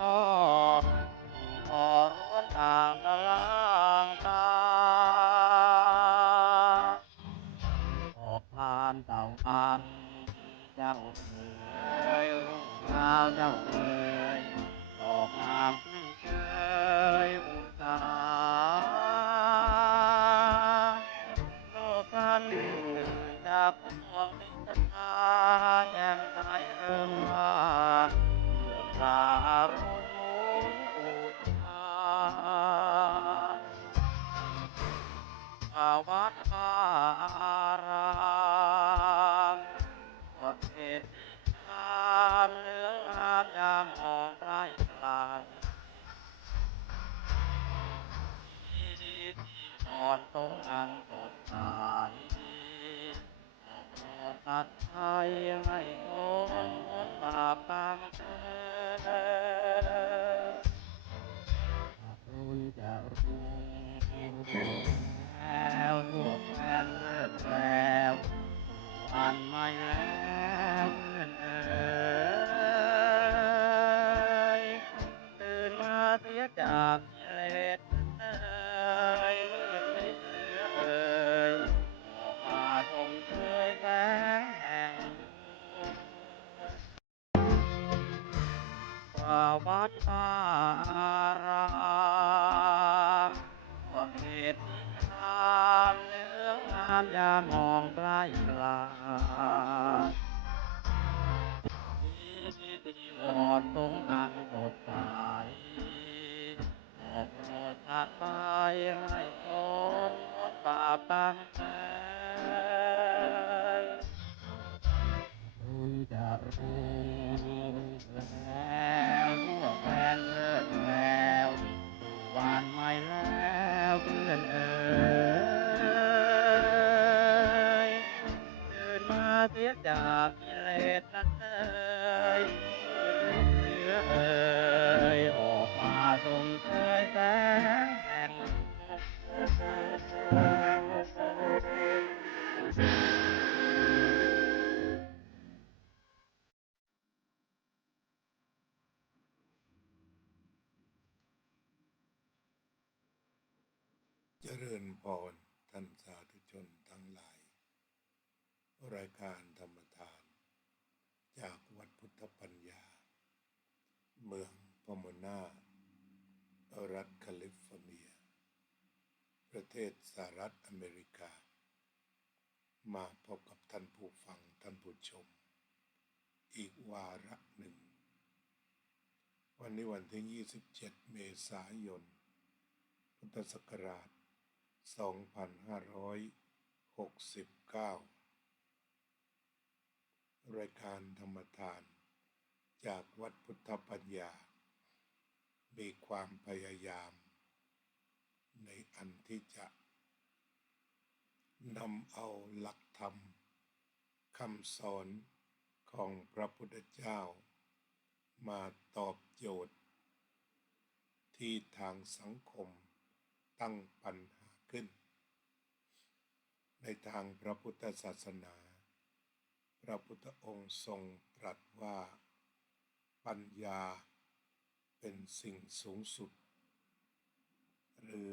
อขอร้วนต่างตะลางตาออกพานเต่าอันเจ้าเอ๋ยรุ่งเช้าเจ้าเอ๋ยดอกงามไม่เคยอุตสาโลกกันจากห่วงนิทราแห่งใจเอิงว่าเรื่องราวมุนอุทานวัดวาอารามว่าเหตุการณ์เหลืองอามยามมองใกล้ไกลที่อ่อนตรงอันสดใสตัดไทยให้คนบาปตามเธอคุณจะรู้แล้วทั่วแฟนเลิศแล้วอันไม่แล้วเพื่อนเอ๋ยตื่นมาเสียจากกิเลสเอ๋ยมืดมิดเหลือเอ๋ยออกมาชมเชยแสงแห่งวัดอารามว่าเหตุการณ์เหลืองอามยามมองใกล้ไกลหมดตรงอันสดใสหมดโปรดตัดไปให้คนบาปตั้งแต่คุณจะรู้แล้วทั่วแฟนเลิศแล้ววันไม่แล้วเพื่อนเอ๋ยตื่นมาเสียจากกิเลสนั้นเอ๋ยเหลือเอ๋ยออกมาชมเชยแสงแห่งเจริญพรท่านสาธุชนทั้งหลายรายการธรรมทานจากวัดพุทธปัญญาเมืองพอมโนารัฐแคลิฟอร์เนียประเทศสหรัฐอเมริกามาพบกับท่านผู้ฟังท่านผู้ชมอีกวาระหนึ่งวันนี้วันที่27 เมษายนพุทธศักราช2569รายการธรรมทานจากวัดพุทธปัญญามีความพยายามในอันที่จะนำเอาหลักธรรมคำสอนของพระพุทธเจ้ามาตอบโจทย์ที่ทางสังคมตั้งปัญหาขึ้นในทางพระพุทธศาสนาพระพุทธองค์ทรงตรัสว่าปัญญาเป็นสิ่งสูงสุดหรือ